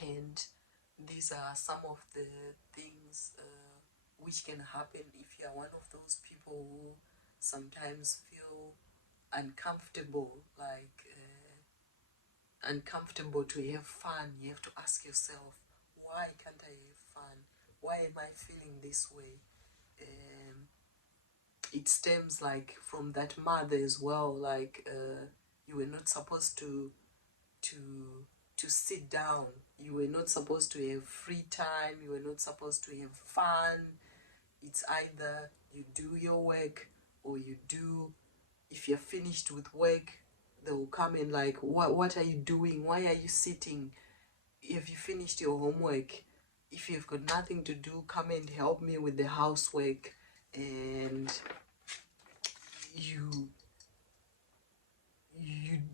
And these are some of the things which can happen if you are one of those people who sometimes feel uncomfortable, like uncomfortable to have fun. You have to ask yourself, why can't I have fun? Why am I feeling this way? It stems like from that mother as well, like you were not supposed to to sit down. You were not supposed to have free time. You were not supposed to have fun. It's either you do your work or you do, if you're finished with work, they will come in like, what are you doing? Why are you sitting? Have you finished your homework? If you've got nothing to do, come and help me with the housework. And you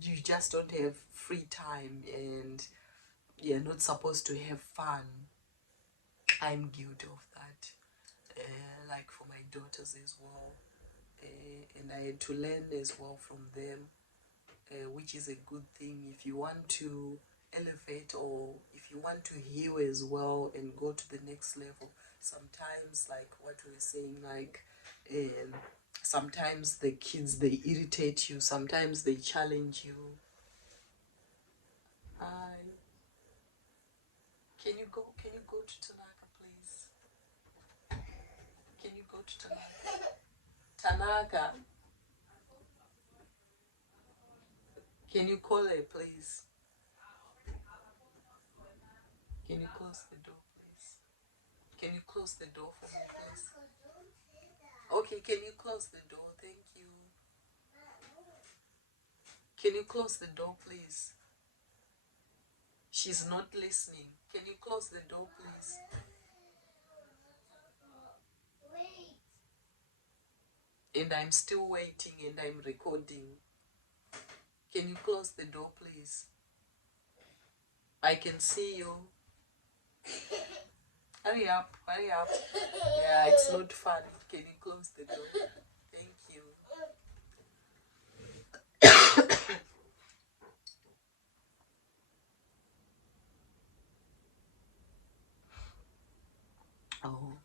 you just don't have free time, and you're not supposed to have fun. I'm guilty of that, like for my daughters as well, and I had to learn as well from them, which is a good thing. If you want to elevate, or if you want to heal as well and go to the next level, sometimes, like what we were saying, like sometimes the kids, they irritate you, sometimes they challenge you. Hi, can you go to Tanaka, please? Can you go to Tanaka? Tanaka, can you call her, please? Can you close the door, please? Can you close the door for me, please? Okay, can you close the door? Thank you. Can you close the door, please? She's not listening. Can you close the door, please? And I'm still waiting, and I'm recording. Can you close the door, please? I can see you. Hurry up, hurry up. Yeah, it's not fun. Can you close the door? Thank you. Oh.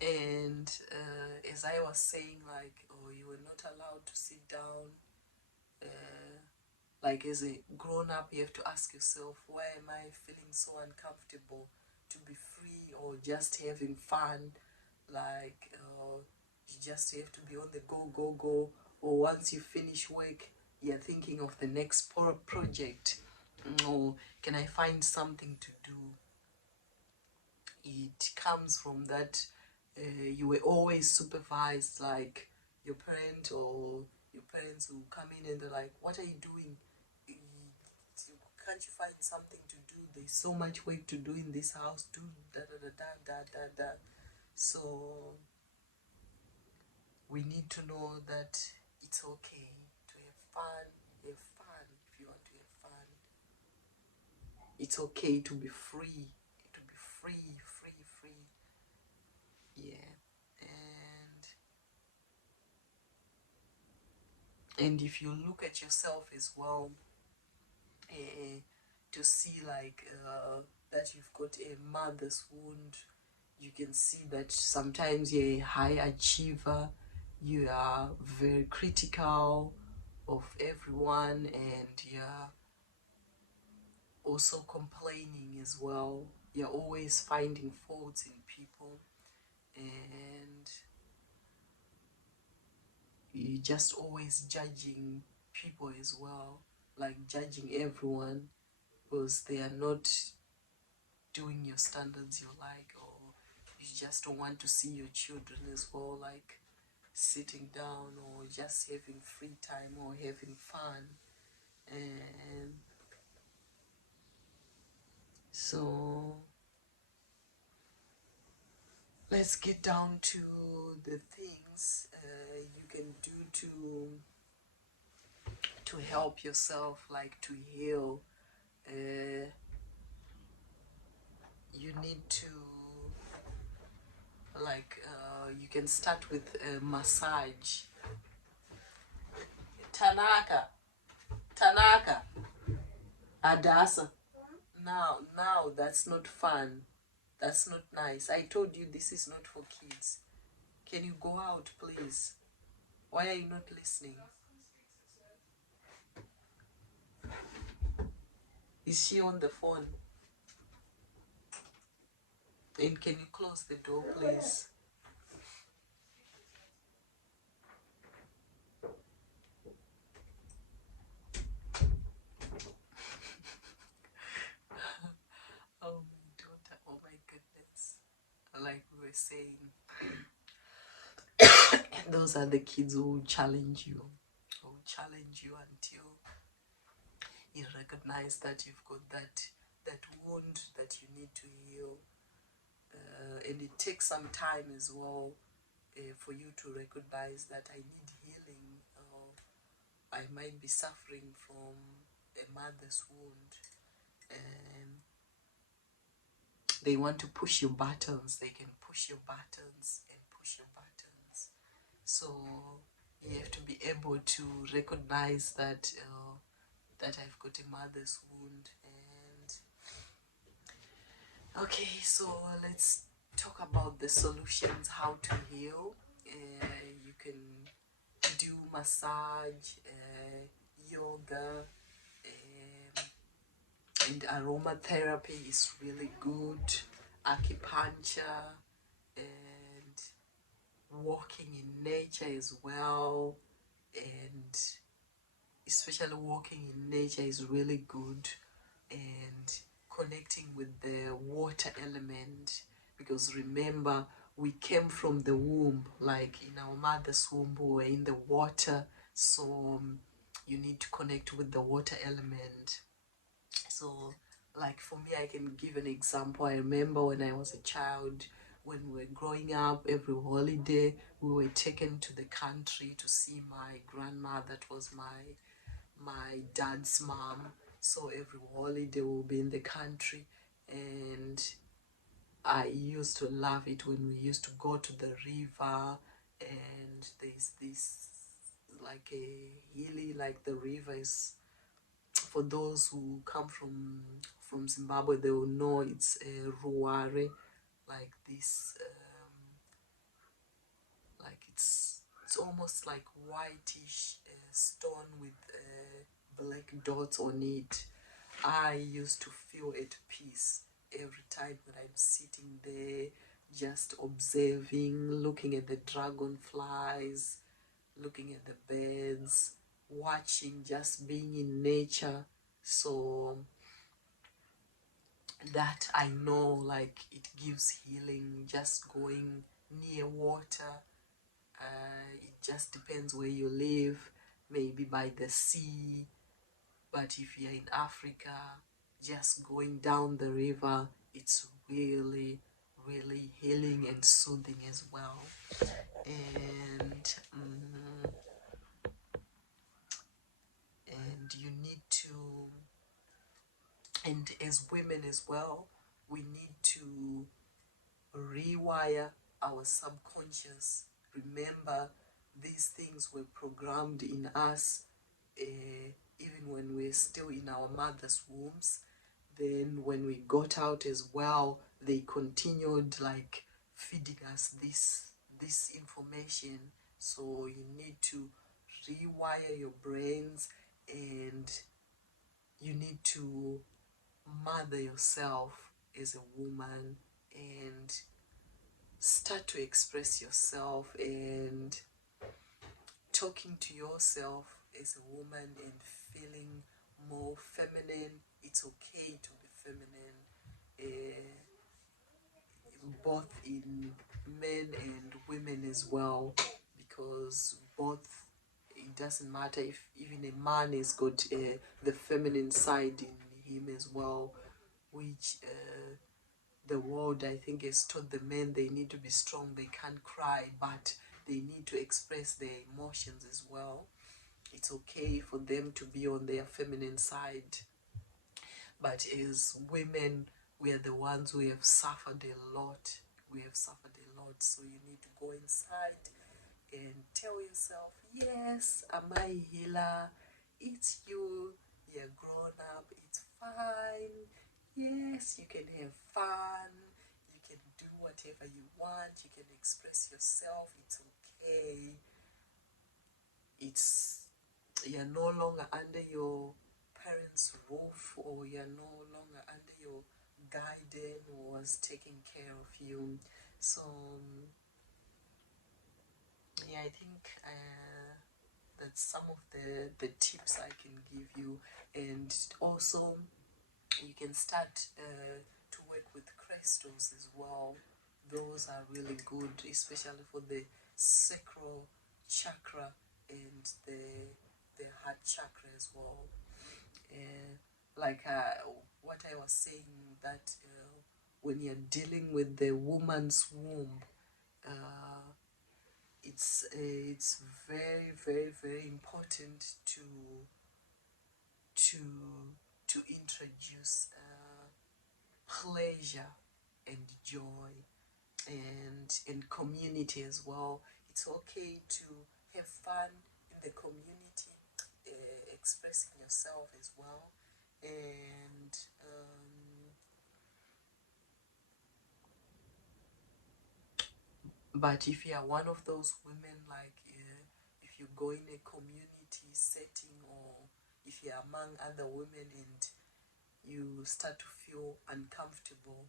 And as I was saying, like, oh, you were not allowed to sit down. Like, as a grown up, you have to ask yourself, why am I feeling so uncomfortable to be free or just having fun? Like, you just have to be on the go, go, go. Or once you finish work, you're thinking of the next project. Or can I find something to do? It comes from that you were always supervised, like your parent or your parents will come in and they're like, what are you doing? Can't you find something to do? There's so much work to do in this house. Do da da da da da da da. So we need to know that it's okay to have fun. Have fun if you want to have fun. It's okay to be free. To be free, free, free. Yeah. And if you look at yourself as well, to see like that you've got a mother's wound, you can see that sometimes you're a high achiever, you are very critical of everyone, and you're also complaining as well. You're always finding faults in people, and you're just always judging people as well, like judging everyone because they are not doing your standards you like, or you just don't want to see your children as well, like sitting down or just having free time or having fun. And so let's get down to the things you can do to help yourself, like to heal. You need to, like, you can start with a massage. Tanaka, Adasa, Now that's not fun. That's not nice. I told you this is not for kids. Can you go out, please? Why are you not listening? Is she on the phone? And can you close the door, please? Oh, my daughter. Oh, my goodness. Like we were saying, those are the kids who will challenge you. Who will challenge you until you recognize that you've got that wound that you need to heal. And it takes some time as well for you to recognize that I need healing, or I might be suffering from a mother's wound, and they want to push your buttons. They can push your buttons and push your buttons. So you have to be able to recognize that that I've got a mother's wound. And okay, so let's talk about the solutions, how to heal. You can do massage, yoga, and aromatherapy is really good. Acupuncture and walking in nature as well, and especially walking in nature is really good, and connecting with the water element, because remember we came from the womb, like in our mother's womb we were in the water, so you need to connect with the water element. So like for me, I can give an example. I remember when I was a child, when we were growing up, every holiday we were taken to the country to see my grandma. That was my dad's mom. So every holiday we'll be in the country, and I used to love it when we used to go to the river, and there's this like a hilly, like the river is, for those who come from Zimbabwe, they will know it's a ruare, like this, like it's almost like whitish stone with black dots on it. I used to feel at peace every time when I'm sitting there, just observing, looking at the dragonflies, looking at the birds, watching, just being in nature. So that I know, like, it gives healing, just going near water. It just depends where you live, maybe by the sea, but if you're in Africa, just going down the river, it's really, really healing and soothing as well. And you need to, and as women as well, we need to rewire our subconscious. Remember, these things were programmed in us even when we're still in our mother's wombs. Then when we got out as well, they continued like feeding us this information. So you need to rewire your brains, and you need to mother yourself as a woman, and start to express yourself and talking to yourself as a woman and feeling more feminine. It's okay to be feminine, both in men and women as well, because both, it doesn't matter if even a man has got the feminine side in him as well, which the world, I think, has taught the men they need to be strong, they can't cry, but they need to express their emotions as well. It's okay for them to be on their feminine side. But as women, we are the ones who have suffered a lot. We have suffered a lot. So you need to go inside and tell yourself, yes, I'm a healer. It's you. You're grown up. It's fine. yes, you can have fun, you can do whatever you want, you can express yourself, it's okay. It's, you're no longer under your parents' roof, or you're no longer under your guardian who was taking care of you. So yeah, I think that's some of the tips I can give you. And also you can start to work with crystals as well. Those are really good, especially for the sacral chakra and the heart chakra as well. Like what I was saying, that when you're dealing with the woman's womb, it's very, very, very important to to introduce pleasure and joy and community as well. It's okay to have fun in the community, expressing yourself as well. And but if you are one of those women, like if you go in a community setting, or if you're among other women and you start to feel uncomfortable,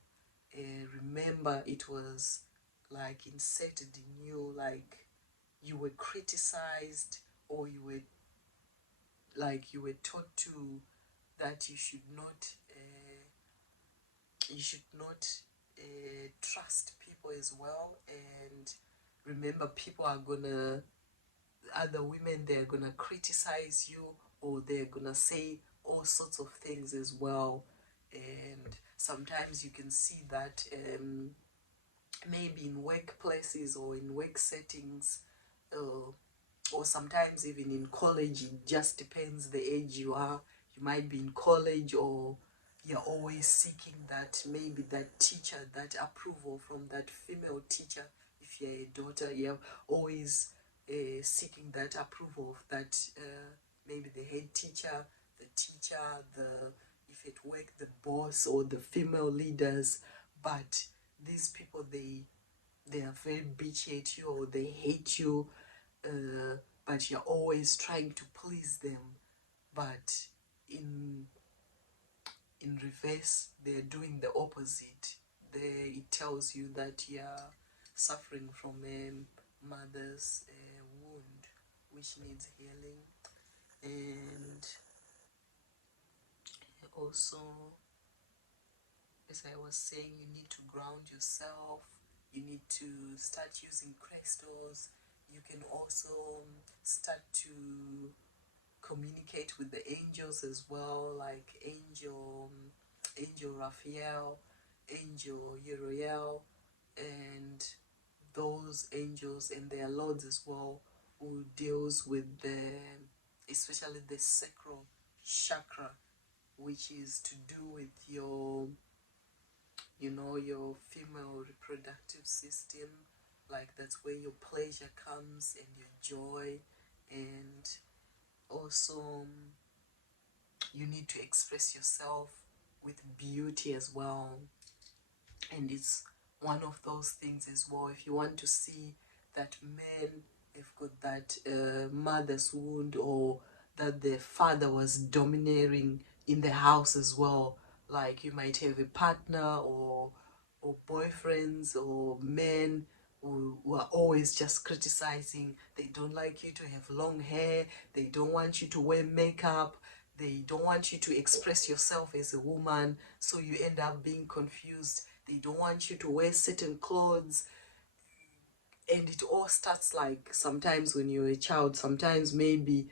remember it was like inserted in you, like you were criticized, or you were taught to that you should not trust people as well. And remember, people are gonna, other women, they're gonna criticize you, or they're gonna say all sorts of things as well. And sometimes you can see that maybe in workplaces or in work settings, uh, or sometimes even in college. It just depends the age you are. You might be in college, or you're always seeking that, maybe that teacher, that approval from that female teacher. If you're a daughter, you're always seeking that approval of that, maybe the head teacher, the teacher, the, if at work, the boss, or the female leaders. But these people, they are very bitchy at you, or they hate you, but you're always trying to please them. But in reverse, they're doing the opposite. It tells you that you're suffering from a mother's wound, which needs healing. And also, as I was saying, you need to ground yourself. You need to start using crystals. You can also start to communicate with the angels as well, like Angel Raphael, Angel Uriel, and those angels and their lords as well, who deals with especially the sacral chakra, which is to do with your, your female reproductive system. Like that's where your pleasure comes, and your joy. And also, you need to express yourself with beauty as well. And it's one of those things as well. If you want to see that men have got that mother's wound, or that the father was domineering in the house as well, like you might have a partner, or boyfriends, or men who are always just criticizing. They don't like you to have long hair, they don't want you to wear makeup, they don't want you to express yourself as a woman, so you end up being confused. They don't want you to wear certain clothes. And it all starts like sometimes when you're a child. Sometimes maybe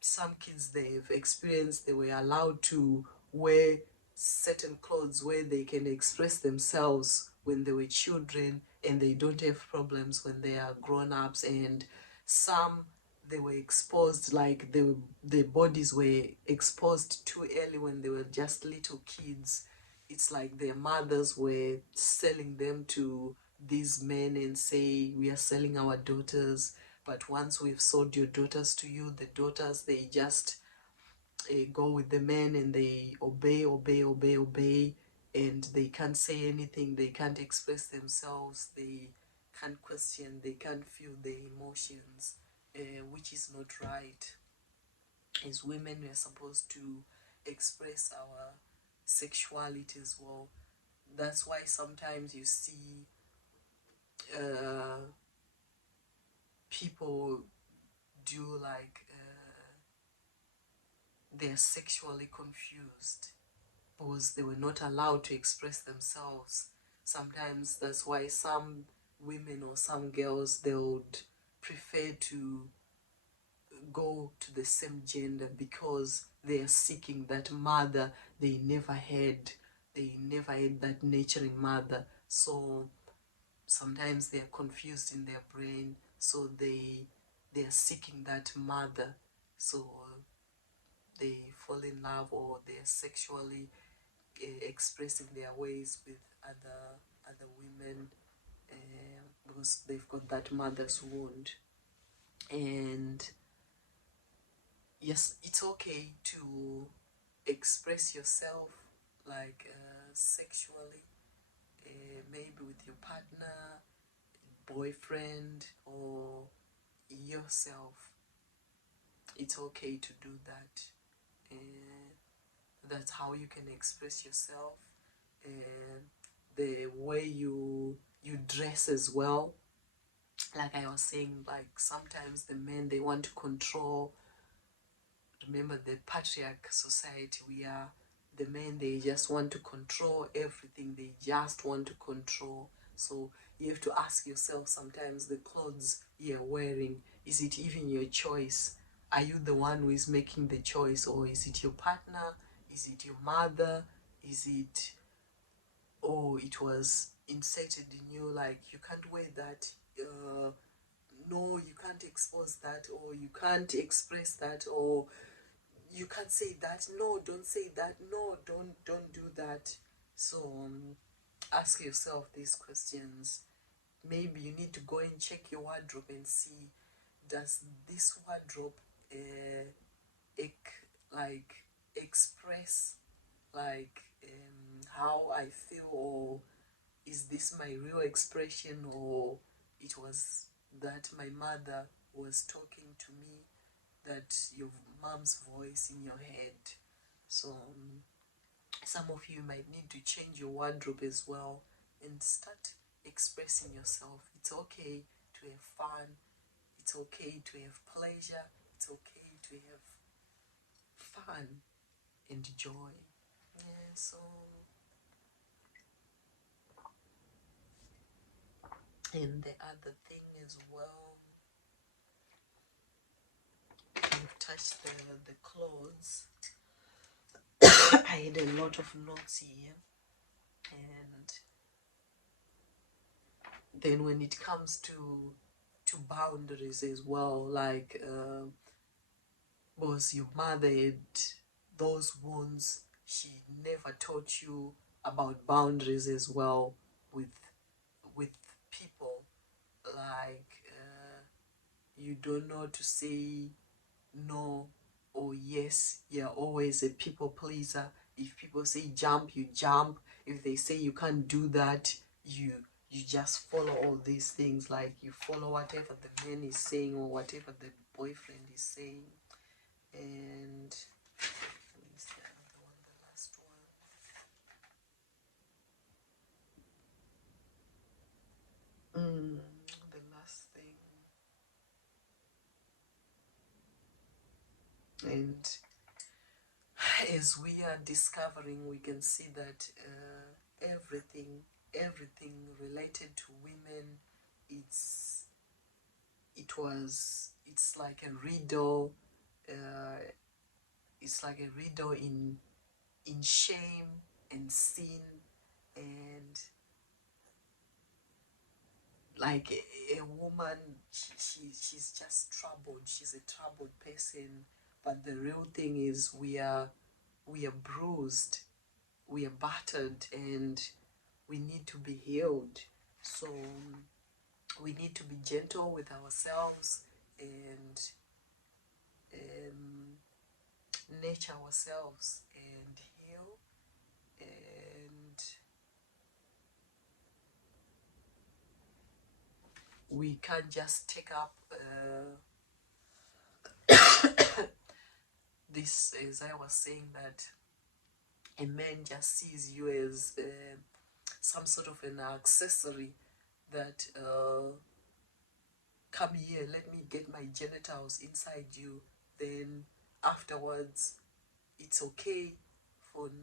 some kids, they've experienced, they were allowed to wear certain clothes where they can express themselves when they were children, and they don't have problems when they are grown-ups. And some, they were exposed, like their bodies were exposed too early when they were just little kids. It's like their mothers were selling them to these men and say, we are selling our daughters, but once we've sold your daughters to you, the daughters, they just go with the men, and they obey. and they can't say anything, they can't express themselves, they can't question, they can't feel their emotions, which is not right. As women, we are supposed to express our sexuality as well. That's why sometimes you see people do like they're sexually confused because they were not allowed to express themselves. Sometimes that's why some women or some girls, they would prefer to go to the same gender because they are seeking that mother they never had. They never had that nurturing mother. So sometimes they are confused in their brain, so they are seeking that mother. So they fall in love, or they're sexually expressing their ways with other women because they've got that mother's wound. And yes, it's okay to express yourself like sexually, maybe with your partner, boyfriend, or yourself. It's okay to do that. That's how you can express yourself. The way you dress as well. Like I was saying, like sometimes the men, they want to control. Remember the patriarch society we are. The men, they just want to control everything. They just want to control. So you have to ask yourself sometimes, the clothes you're wearing, is it even your choice? Are you the one who is making the choice, or is it your partner? Is it your mother? Is it, oh, it was inserted in you, like you can't wear that, no, you can't expose that, or you can't express that, or you can't say that, no, don't say that, no, don't do that. So ask yourself these questions. Maybe you need to go and check your wardrobe and see, does this wardrobe like express like how I feel, or is this my real expression, or it was that my mother was talking to me, that your mom's voice in your head. So some of you might need to change your wardrobe as well and start expressing yourself. It's okay to have fun, it's okay to have pleasure, it's okay to have fun and joy. Yeah, so, and the other thing as well, we've touched the clothes. I had a lot of notes here. And then when it comes to boundaries as well, like was your mother had those wounds, she never taught you about boundaries as well with people, like you don't know to say no or yes. You're always a people pleaser. If people say jump, you jump. If they say you can't do that, you just follow all these things. Like you follow whatever the man is saying, or whatever the boyfriend is saying. And let me see another one, the last one. The last thing. And as we are discovering, we can see that everything related to women, it's like a riddle. It's like a riddle in shame and sin, and like a woman, she's just troubled. She's a troubled person, but the real thing is we are bruised, we are battered, and we need to be healed. So we need to be gentle with ourselves and nurture ourselves and heal. And we can't just take up this, as I was saying, that a man just sees you as some sort of an accessory that come here, let me get my genitals inside you, then afterwards it's okay for me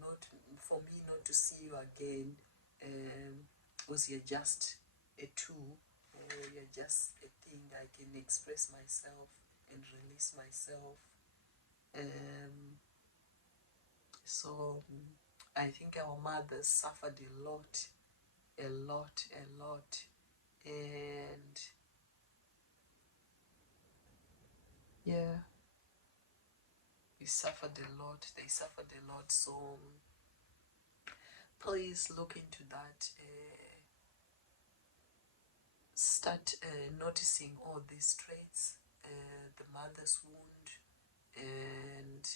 not to see you again, because you're just a tool, or you're just a thing I can express myself and release myself. So I think our mothers suffered a lot, and yeah, we suffered a lot. They suffered a lot. So please look into that. Start noticing all these traits, the mother's wound, and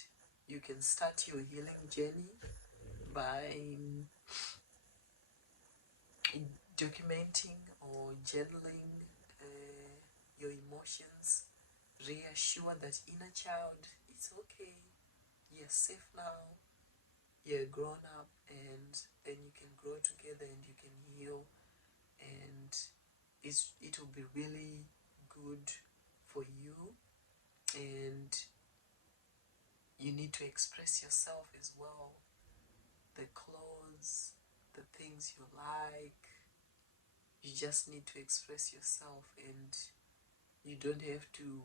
you can start your healing journey by documenting or journaling your emotions. Reassure that inner child, it's okay, you're safe now, you're grown up, and then you can grow together and you can heal, and it will be really good for you. And you need to express yourself as well, the clothes, the things you like. You just need to express yourself, and you don't have to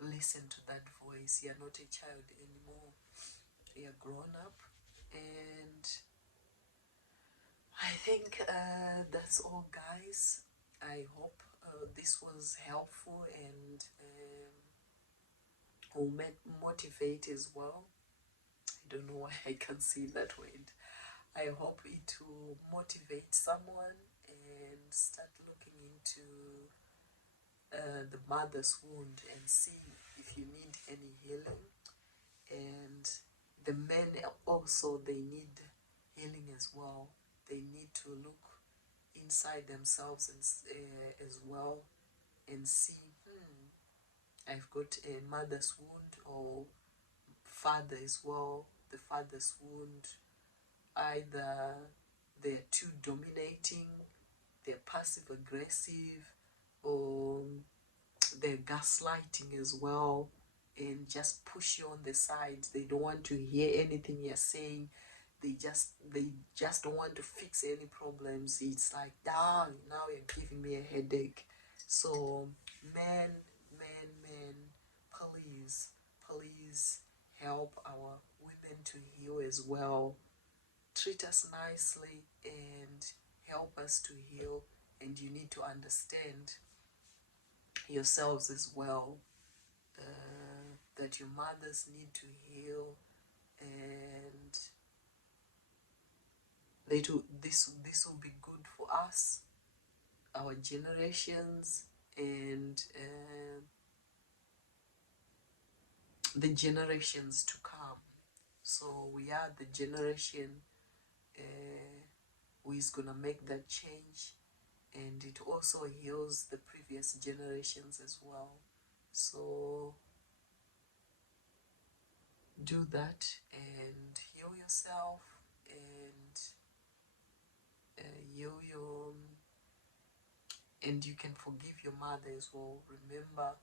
listen to that voice. You're not a child anymore, you're grown up. And I think that's all, guys. I hope this was helpful and will motivate as well. I don't know why I can't see that word. I hope it will motivate someone and start looking into the mother's wound and see if you need any healing. And the men also, they need healing as well. They need to look inside themselves and, as well, and see, I've got a mother's wound, or father as well, the father's wound. Either they're too dominating, they're passive aggressive, or they're gaslighting as well, and just push you on the side. They don't want to hear anything you're saying. They just don't want to fix any problems. It's like, now you're giving me a headache. So men, please help our women to heal as well. Treat us nicely and help us to heal. And you need to understand yourselves as well, that your mothers need to heal, and this will be good for us, our generations, and the generations to come. So we are the generation who is gonna make that change, and it also heals the previous generations as well. So do that and heal yourself, and and you can forgive your mother as well. Remember,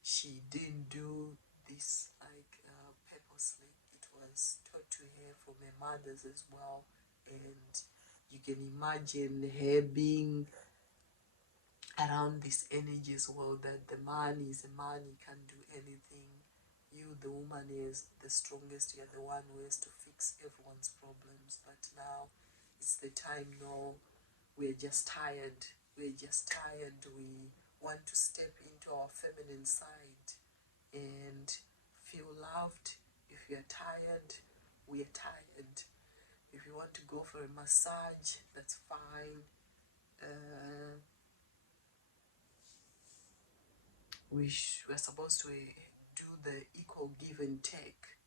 she didn't do this like purposely. It was taught to her from her mothers as well, and you can imagine her being around this energy as well, that the man is a man, he can't do anything. You, the woman, is the strongest. You're the one who has to fix everyone's problems. But now it's the time. No, we're just tired. We want to step into our feminine side and feel loved. If you're tired, we're tired. If you want to go for a massage, that's fine. We're supposed to do the equal give and take.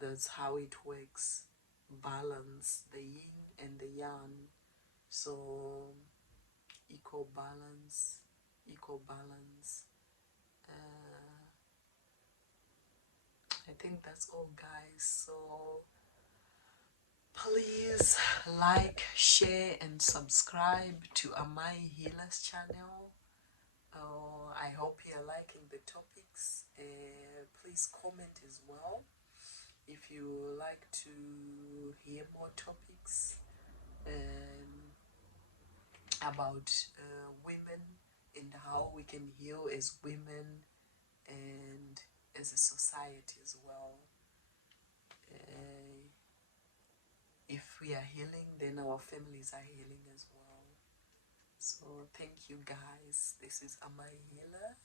That's how it works. Balance, the yin and the yang. So equal balance, equal balance. I think that's all, guys. So please like, share and subscribe to Amai Healer's channel. I hope you're liking the topics. Please comment as well if you like to hear more topics about women and how we can heal as women and as a society as well. If we are healing, then our families are healing as well. So thank you, guys. This is Amai Healer.